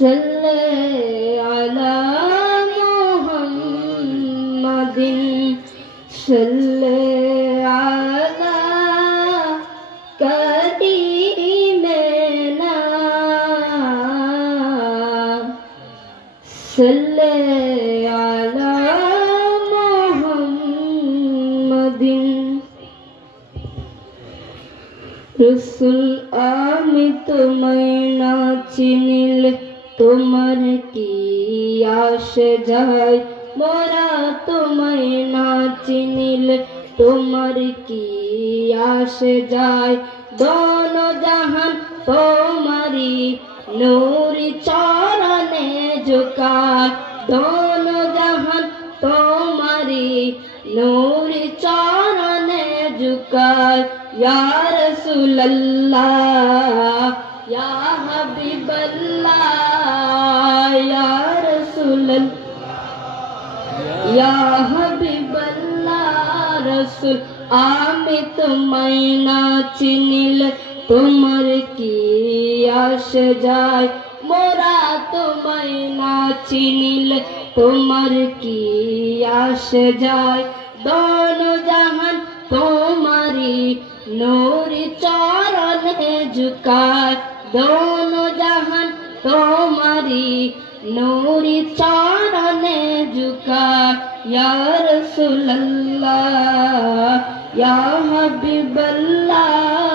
صل على محمد صل على كريمنا صل على محمد রসুল আমি তোমায় না চিনিল তোমার কি আসে যায়? মোরা তোমায় না চিনিল তোমার কি আসে যায়? দন জাহান তোমারি নূরি চরণে ঝুকায় দন জাহান তোমারি নূরি চরণে ঝুকায় ইয়া রাসূলুল্লাহ, ইয়া হাবিবাল্লাহ। হাবিবাল্লাহ রাসূল, আমি তোমায় না চিনিল তোমার কি আসে যায়? মোরা তোমায় না চিনিল তোমার কি আসে যায়? দন জাহান তোমারি নূরি চরণে ঝুকায়। দন জাহান তোমারি নূরি চারণে ঝুকা ইয়া রাসূলুল্লাহ ইয়া হাবিবাল্লাহ।